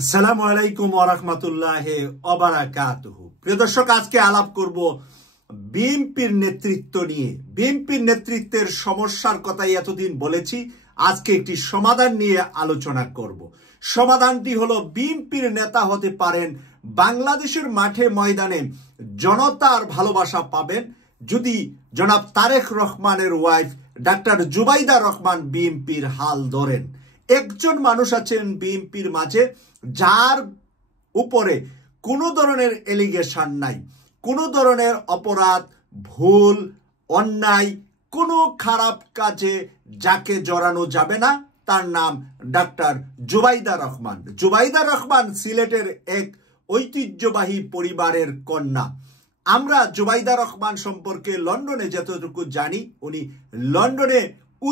আসসালামু আলাইকুম ওয়া রাহমাতুল্লাহি ওয়া বারাকাতুহু। প্রিয় দর্শক, আজকে আলাপ করব বিএনপির নেতৃত্ব নিয়ে। বিএনপির নেতৃত্বের সমস্যার কথাই এতদিন বলেছি, আজকে একটি সমাধান নিয়ে আলোচনা করব। সমাধানটি হলো, বিএনপির নেতা হতে পারেন, বাংলাদেশের মাঠে ময়দানে জনতার ভালোবাসা পাবেন যদি জনাব তারেক রহমানের ওয়াইফ ডাক্তার জুবাইদা রহমান বিএনপির হাল ধরেন। একজন মানুষ আছেন বিএনপির মাঝে যার উপরে কোনো ধরনের এলিগেশন নাই, কোনো ধরনের অপরাধ, ভুল, অন্যায়, কোনো খারাপ কাজে যাকে জড়ানো যাবে না, তার নাম ডাক্তার জুবাইদা রহমান। জুবাইদা রহমান সিলেটের এক ঐতিহ্যবাহী পরিবারের কন্যা। আমরা জুবাইদা রহমান সম্পর্কে লন্ডনে যতটুকু জানি, উনি লন্ডনে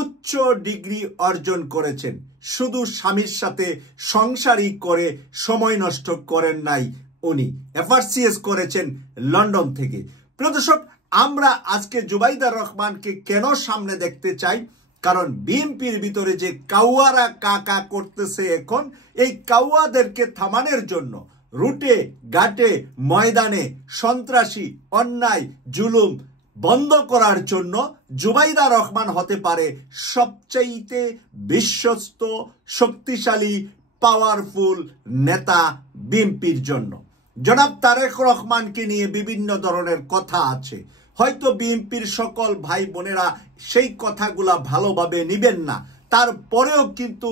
উচ্চ ডিগ্রি অর্জন করেছেন। শুধু স্বামীর সাথে সংসারই করে সময় নষ্ট করেন নাই, উনি FRCS করেছেন লন্ডন থেকে। প্রিয় দর্শক, আমরা আজকে জুবাইদা রহমানকে কেন সামনে দেখতে চাই? কারণ বিএনপির ভিতরে যে কাউয়ারা কাকা করতেছে এখন, এই কাউয়াদেরকে থামানোর জন্য রুটে ঘাটে ময়দানে সন্ত্রাসী, অন্যায়, জুলুম বন্ধ করার জন্য জুবাইদা রহমান হতে পারে সবচাইতে বিশ্বস্ত, শক্তিশালী, পাওয়ারফুল নেতা বিএনপির জন্য। জনাব তারেক রহমানকে নিয়ে বিভিন্ন ধরনের কথা আছে, হয়তো বিএনপির সকল ভাই বোনেরা সেই কথাগুলা ভালোভাবে নিবেন না। তারপরেও কিন্তু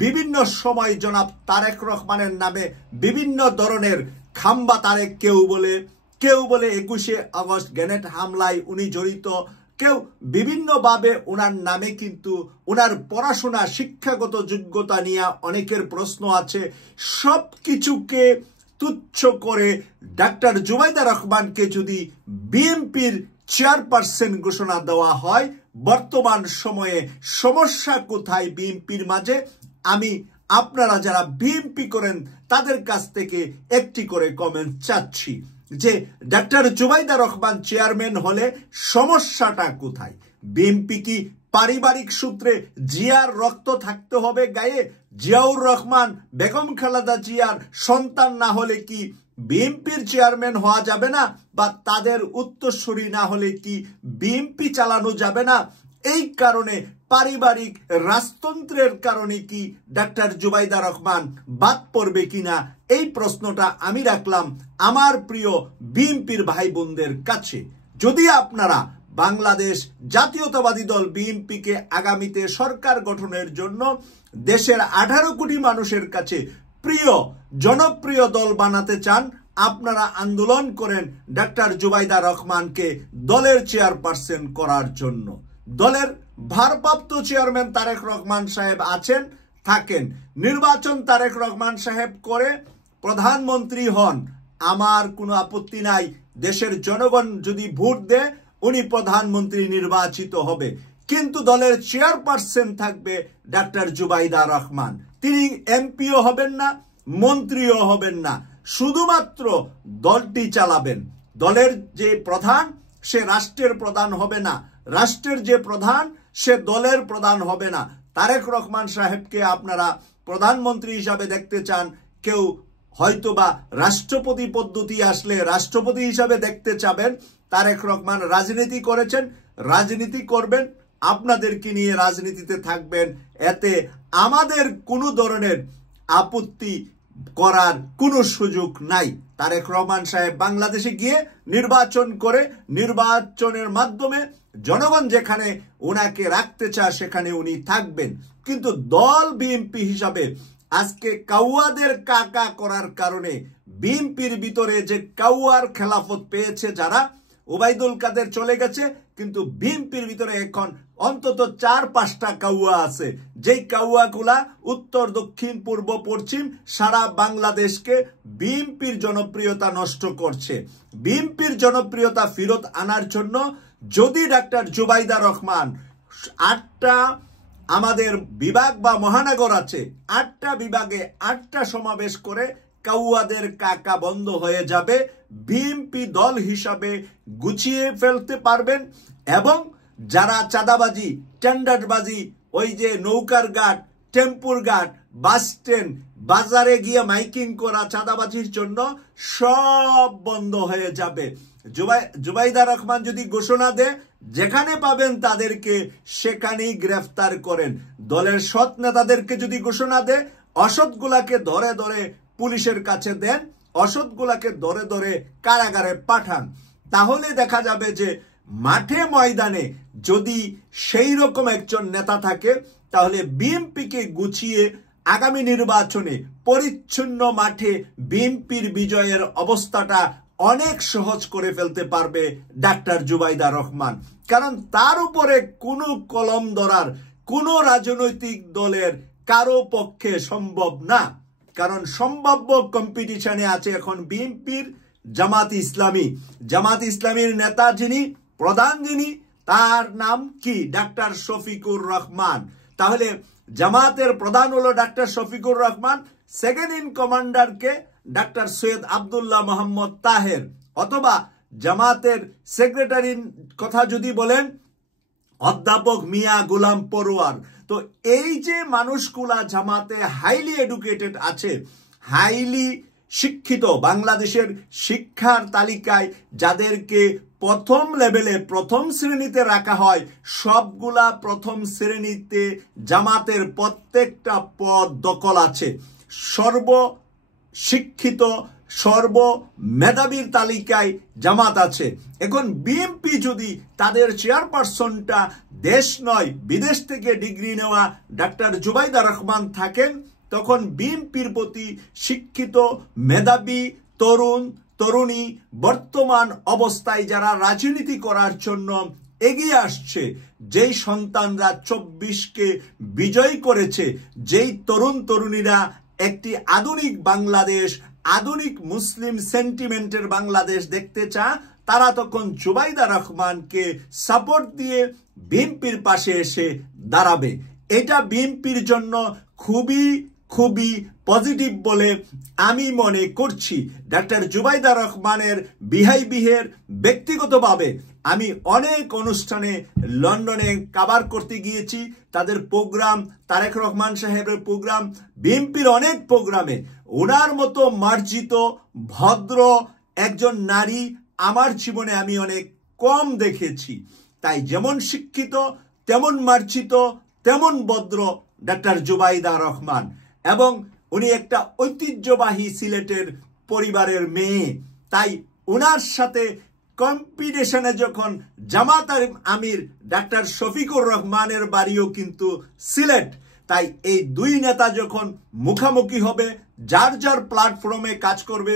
বিভিন্ন সময় জনাব তারেক রহমানের নামে বিভিন্ন ধরনের খাম্বা তারেক, কেউ বলে 21শে আগস্ট গ্রেনেড হামলায় উনি জড়িত, কেউ বিভিন্নভাবে ওনার নামে, কিন্তু ওনার পড়াশোনা, শিক্ষাগত যোগ্যতা নিয়ে অনেকের প্রশ্ন আছে। সব কিছুকে তুচ্ছ করে ডাক্তার জুবাইদা রহমানকে যদি বিএনপির চেয়ারপারসন ঘোষণা দেওয়া হয়, বর্তমান সময়ে সমস্যা কোথায় বিএনপির মাঝে? আমি আপনারা যারা বিএনপি করেন তাদের কাছ থেকে একটি করে কমেন্ট চাচ্ছি যে ডাক্তার জুবাইদা রহমান চেয়ারম্যান হলে সমস্যাটা কোথায়? বিএনপি কি পারিবারিক সূত্রে জিয়ার রক্ত থাকতে হবে গায়ে? জিয়াউর রহমান, বেগম খালেদা জিয়ার সন্তান না হলে কি বিএনপির চেয়ারম্যান হওয়া যাবে না? বা তাদের উত্তরসূরি না হলে কি বিএনপি চালানো যাবে না? এই কারণে পারিবারিক রাজতন্ত্রের কারণে কি ডাক্তার জুবাইদা রহমান বাদ পড়বে কিনা, এই প্রশ্নটা আমি রাখলাম আমার প্রিয় বিএনপির ভাই বোনদের কাছে। যদি আপনারা বাংলাদেশ জাতীয়তাবাদী দল বিএনপিকে আগামীতে সরকার গঠনের জন্য দেশের 18 কোটি মানুষের কাছে প্রিয়, জনপ্রিয় দল বানাতে চান, আপনারা আন্দোলন করেন ডাক্তার জুবাইদা রহমানকে দলের চেয়ারপারসন করার জন্য। দলের ভারপ্রাপ্ত চেয়ারম্যান তারেক রহমান সাহেব আছেন, থাকেন। নির্বাচন তারেক রহমান সাহেব করে প্রধানমন্ত্রী হন, আমার কোনো আপত্তি নাই। দেশের জনগণ যদি ভোট দেয়, উনি প্রধানমন্ত্রী নির্বাচিত হবে, কিন্তু দলের চেয়ারপারসন থাকবে ডাক্তার জুবাইদা রহমান। তিনি এমপিও হবেন না, মন্ত্রীও হবেন না, শুধুমাত্র দলটি চালাবেন। দলের যে প্রধান, সে রাষ্ট্রের প্রধান হবে না, রাষ্ট্রের যে প্রধান, সে দলের প্রধান হবে না। তারেক রহমান সাহেবকে আপনারা প্রধানমন্ত্রী হিসাবে দেখতে চান, কেউ হয়তোবা রাষ্ট্রপতি পদ্ধতি আসলে রাষ্ট্রপতি হিসাবে দেখতে চাবেন। তারেক রহমান রাজনীতি করেছেন, রাজনীতি করবেন, আপনাদেরকে নিয়ে রাজনীতিতে থাকবেন, এতে আমাদের কোনো ধরনের আপত্তি করার কোনো সুযোগ নাই। তারেক রহমান সাহেব বাংলাদেশে গিয়ে নির্বাচন করে, নির্বাচনের মাধ্যমে জনগণ যেখানে ওনাকে রাখতে চায় সেখানে উনি থাকবেন। কিন্তু দল বিএনপি হিসাবে আজকে কাউয়াদের কাকা করার কারণে বিএনপির ভিতরে যে কাউয়ার খেলাফত পেয়েছে যারা, ওবায়দুল কাদের চলে গেছে, কিন্তু বিএনপির ভিতরে এখন অন্তত 4-5টা কাউয়া আছে, যেই কাউয়াগুলা উত্তর, দক্ষিণ, পূর্ব, পশ্চিম সারা বাংলাদেশকে বিএনপির জনপ্রিয়তা নষ্ট করছে। বিএনপির জনপ্রিয়তা ফেরত আনার জন্য যদি ডাক্তার জুবাইদা রহমান 8টা আমাদের বিভাগ বা মহানগর আছে, 8টা বিভাগে 8টা সমাবেশ করে কাউয়াদের কাকা বন্ধ হয়ে যাবে। বিএনপি দল হিসাবে গুছিয়ে ফেলতে পারবেন এবং যারা চাঁদাবাজি, টেন্ডারবাজি, ওই যে নৌকার ঘাট, টেম্পুর ঘাট, বাস স্ট্যান্ড, বাজারে গিয়ে মাইকিং করা চাঁদাবাজির জন্য সব বন্ধ হয়ে যাবে। জুবাইদা রহমান যদি ঘোষণা দেয়, যেখানে পাবেন তাদেরকে সেখানেই গ্রেফতার করেন। দলের সৎ নেতাদেরকে যদি ঘোষণা দেয়, অসৎগুলাকে ধরে ধরে পুলিশের কাছে দেন, অসৎগুলাকে ধরে ধরে কারাগারে পাঠান। তাহলে দেখা যাবে যে মাঠে ময়দানে যদি সেই রকম একজন নেতা থাকে, তাহলে বিএনপিকে গুছিয়ে আগামী নির্বাচনে পরিচ্ছন্ন মাঠে বিএনপির বিজয়ের অবস্থাটা অনেক সহজ করে ফেলতে পারবে ডাক্তার জুবাইদা রহমান। কারণ তার উপরে কোনো কলম ধরার কোনো রাজনৈতিক দলের কারো পক্ষে সম্ভব না। কারণ সম্ভাব্য কম্পিটিশনে আছে এখন বিএনপির জামাত ইসলামী। জামাত ইসলামীর নেতা যিনি, প্রধান যিনি, তার নাম কি? ডাক্তার শফিকুর রহমান। তাহলে জামাতের প্রধান হলো ডাক্তার শফিকুর রহমান, সেকেন্ড ইন কমান্ডারকে ডাক্তার সৈয়দ আব্দুল্লাহ মোহাম্মদ তাহের, অথবা জামাতের সেক্রেটারির কথা যদি বলেন অধ্যাপক মিয়া গোলাম পরোয়ার। তো এই যে মানুষগুলা জামাতে হাইলি এডুকেটেড আছে, হাইলি শিক্ষিত, বাংলাদেশের শিক্ষার তালিকায় যাদেরকে প্রথম লেভেলে প্রথম শ্রেণীতে রাখা হয়, সবগুলা প্রথম শ্রেণীতে জামাতের প্রত্যেকটা পদ দখল আছে। সর্ব শিক্ষিত, সর্ব মেধাবীর তালিকায় জামাত আছে। এখন বিএনপি যদি তাদের চেয়ারপারসনটা দেশ নয় বিদেশ থেকে ডিগ্রি নেওয়া ডাক্তার জুবাইদা রহমান থাকেন, তখন বিএনপির প্রতি শিক্ষিত, মেধাবী তরুণ তরুণী বর্তমান অবস্থায় যারা রাজনীতি করার জন্য এগিয়ে আসছে, যেই সন্তানরা 24কে বিজয় করেছে, যেই তরুণ তরুণীরা একটি আধুনিক বাংলাদেশ, আধুনিক মুসলিম সেন্টিমেন্টের বাংলাদেশ দেখতে চায়, তারা তখন জুবাইদা রহমানকে সাপোর্ট দিয়ে বিএনপির পাশে এসে দাঁড়াবে। এটা বিএনপির জন্য খুবই খুবই পজিটিভ বলে আমি মনে করছি। ডাক্তার জুবাইদা রহমানের বিহেভিয়ার ব্যক্তিগতভাবে আমি অনেক অনুষ্ঠানে লন্ডনে কভার করতে গিয়েছি, তাদের প্রোগ্রাম, তারেক রহমান সাহেবের প্রোগ্রাম, বিএনপির অনেক প্রোগ্রামে ওনার মতো মার্জিত ভদ্র একজন নারী আমার জীবনে আমি অনেক কম দেখেছি। তাই যেমন শিক্ষিত, তেমন মার্জিত, তেমন ভদ্র ডাক্তার জুবাইদা রহমান, এবং উনি একটা ঐতিহ্যবাহী সিলেটের পরিবারের মেয়ে। তাই ওনার সাথে কম্পিটিশনে যখন জামাত আমির ডাক্তার শফিকুর রহমানের বাড়িও কিন্তু সিলেট, তাই এই দুই নেতা যখন মুখামুখি হবে, যার যার প্ল্যাটফর্মে কাজ করবে,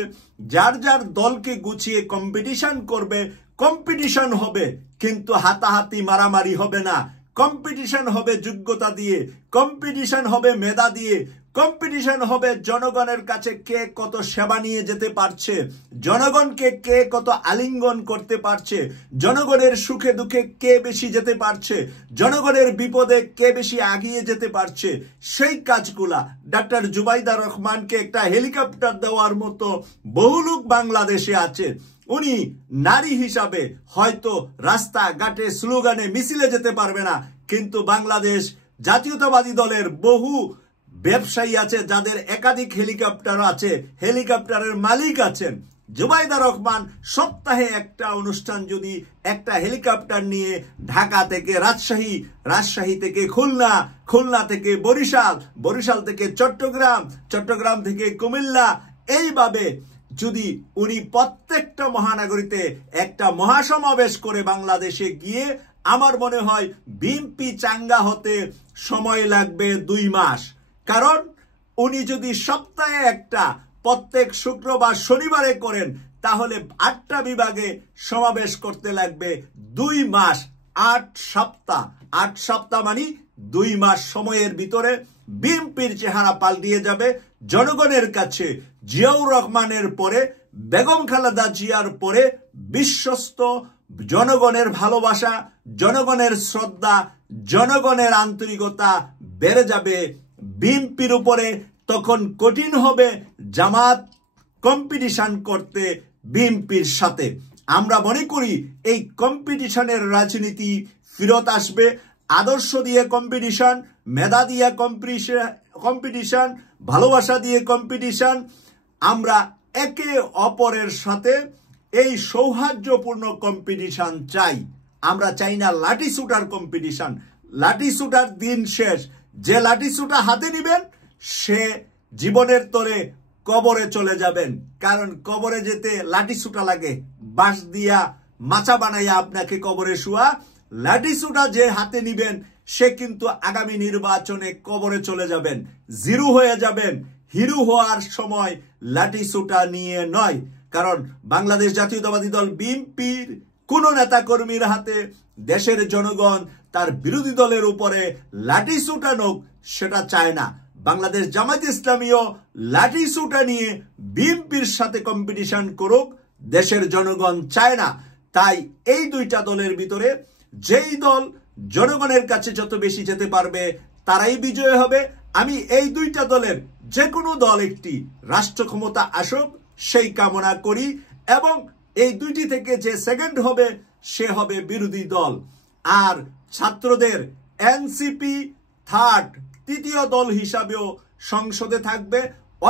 যার যার দলকে গুছিয়ে কম্পিটিশন করবে, কম্পিটিশন হবে কিন্তু হাতাহাতি মারামারি হবে না। কম্পিটিশন হবে যোগ্যতা দিয়ে, কম্পিটিশন হবে মেধা দিয়ে, কম্পিটিশন হবে জনগণের কাছে কে কত সেবা নিয়ে যেতে পারছে, জনগণকে কে কত আলিঙ্গন করতে পারছে, জনগণের সুখে দুঃখে কে বেশি যেতে পারছে, জনগণের বিপদে কে বেশি আগিয়ে যেতে পারছে। সেই কাজগুলা ডাক্তার জুবাইদা রহমানকে একটা হেলিকপ্টার দেওয়ার মতো বহু লোক বাংলাদেশে আছে। উনি নারী হিসাবে হয়তো রাস্তাঘাটে স্লোগানে মিছিলে যেতে পারবে না, কিন্তু বাংলাদেশ জাতীয়তাবাদী দলের বহু ব্যবসায়ী আছে যাদের একাধিক হেলিকপ্টার আছে, হেলিকপ্টারের মালিক আছেন। জুবাইদা রহমান সপ্তাহে একটা অনুষ্ঠান যদি একটা হেলিকপ্টার নিয়ে ঢাকা থেকে রাজশাহী, রাজশাহী থেকে খুলনা, খুলনা থেকে বরিশাল, বরিশাল থেকে চট্টগ্রাম, চট্টগ্রাম থেকে কুমিল্লা, এইভাবে যদি উনি প্রত্যেকটা মহানগরীতে একটা মহাসমাবেশ করে বাংলাদেশে গিয়ে, আমার মনে হয় বিএনপি চাঙ্গা হতে সময় লাগবে 2 মাস। কারণ উনি যদি সপ্তাহে একটা প্রত্যেক শুক্রবার শনিবারে করেন, তাহলে 8টা বিভাগে সমাবেশ করতে লাগবে 2 মাস, 8 সপ্তাহ। 8 সপ্তাহ মানে 2 মাস সময়ের ভিতরে বিএনপির চেহারা পাল্টিয়ে যাবে। জনগণের কাছে জিয়াউর রহমানের পরে, বেগম খালেদা জিয়ার পরে বিশ্বস্ত, জনগণের ভালোবাসা, জনগণের শ্রদ্ধা, জনগণের আন্তরিকতা বেড়ে যাবে বিএনপির উপরে। তখন কঠিন হবে জামাত কম্পিটিশন করতে বিএনপির সাথে। আমরা মনে করি এই কম্পিটিশনের রাজনীতি ফিরত আসবে। আদর্শ দিয়ে কম্পিটিশন, মেধা দিয়ে কম্পিটিশন, ভালোবাসা দিয়ে কম্পিটিশন। আমরা একে অপরের সাথে এই সৌহার্দ্যপূর্ণ কম্পিটিশন চাই। আমরা চাই না লাঠি শুটার কম্পিটিশন। লাঠি শুটার দিন শেষ। যে লাঠি শুটা হাতে নিবেন সে জীবনের তরে কবরে চলে যাবেন, কারণ কবরে যেতে লাঠি শুটা লাগে, বাঁশ দিয়া মাচা বানাইয়া আপনাকে কবরে শুয়া। লাঠি শুটা যে হাতে নিবেন সে কিন্তু আগামী নির্বাচনে কবরে চলে যাবেন, জিরো হয়ে যাবেন। হিরো হওয়ার সময় লাঠি শুটা নিয়ে নয়, কারণ বাংলাদেশ জাতীয়তাবাদী দল বিএনপির কোন নেতা কর্মীর হাতে দেশের জনগণ তার বিরোধী দলের উপরে লাঠি শুটানোক সেটা চায় না। বাংলাদেশ জামায়াত ইসলামীও লাঠি শুটা নিয়ে বিএনপির সাথে কম্পিটিশন করুক দেশের জনগণ চায় না। তাই এই দুইটা দলের ভিতরে যেই দল জনগণের কাছে যত বেশি যেতে পারবে তারাই বিজয় হবে। আমি এই দুইটা দলের যে কোনো দল একটি রাষ্ট্র ক্ষমতা আসুক সেই কামনা করি, এবং এই দুইটি থেকে যে সেকেন্ড হবে সে হবে বিরোধী দল। আর ছাত্রদের এনসিপি থার্ড, তৃতীয় দল হিসাবেও সংসদে থাকবে।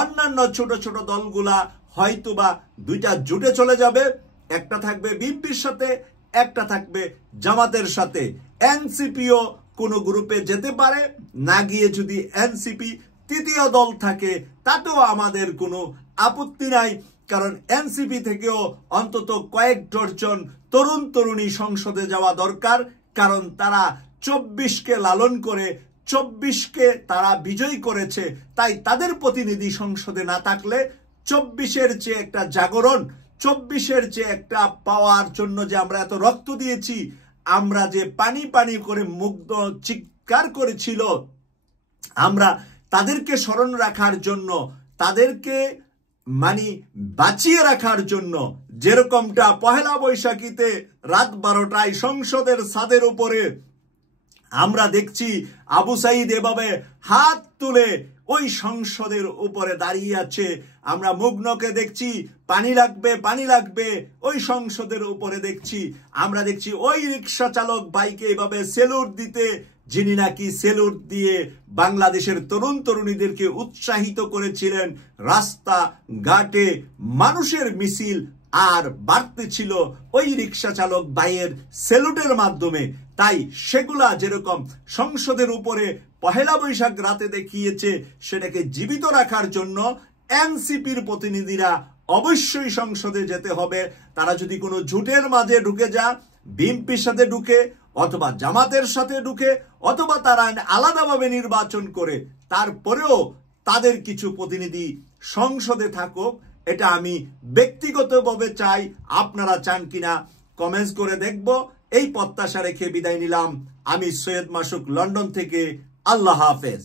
অন্যান্য ছোট ছোট দলগুলা হয়তোবা দুইটা জুটে চলে যাবে, একটা থাকবে বিএনপির সাথে, একটা থাকবে জামাতের সাথে। এনসিপিও কোনো গ্রুপে যেতে পারে, না গিয়ে যদি এনসিপি তৃতীয় দল থাকে তাতেও আমাদের কোনো আপত্তি নাই, কারণ এনসিপি থেকেও অন্তত কয়েক ডজন তরুণ তরুণী সংসদে যাওয়া দরকার, কারণ তারা 24কে লালন করে 24কে তারা বিজয়ী করেছে। তাই তাদের প্রতিনিধি সংসদে না থাকলে 24-এর যে একটা জাগরণ, 24-এর যে একটা পাওয়ার জন্য যে আমরা এত রক্ত দিয়েছি, আমরা যে পানি পানি করে মুগ্ধ চিৎকার করেছিল, আমরা তাদেরকে স্মরণ রাখার জন্য, তাদেরকে বাঁচিয়ে রাখার জন্য, যেরকমটা পহেলা বৈশাখীতে রাত 12টায় সংসদের ছাদের উপরে আমরা দেখছি আবু সাইদ এভাবে হাত তুলে ওই সংসদের উপরে দাঁড়িয়ে আছে, আমরা মুগ্নকে দেখছি পানি লাগবে পানি লাগবে ওই সংসদের উপরে দেখছি। আমরা দেখছি ওই রিক্সা চালক ভাইকে এভাবে সেলুট দিতে, যিনি নাকি সেলুট দিয়ে বাংলাদেশের তরুণ তরুণীদেরকে উৎসাহিত করেছিলেন। রাস্তা ঘাটে মানুষের মিছিল আর বাড়তে ছিল ওই রিক্সা চালক ভাইয়ের সেলুটের মাধ্যমে। তাই সেগুলা যেরকম সংসদের উপরে পহেলা বৈশাখ রাতে দেখিয়েছে, সেটাকে জীবিত রাখার জন্য এনসিপির প্রতিনিধিরা অবশ্যই সংসদে যেতে হবে। তারা যদি কোনো জোটের মাঝে ঢুকে যায়, বিএনপির সাথে ঢুকে অথবা জামাতের সাথে ঢুকে অথবা তারা আলাদাভাবে নির্বাচন করে, তারপরেও তাদের কিছু প্রতিনিধি সংসদে থাকুক, এটা আমি ব্যক্তিগতভাবে চাই। আপনারা চান কিনা কমেন্টস করে দেখব। এই প্রত্যাশা রেখে বিদায় নিলাম। আমি সৈয়দ মাসুক, লন্ডন থেকে। আল্লাহ হাফেজ।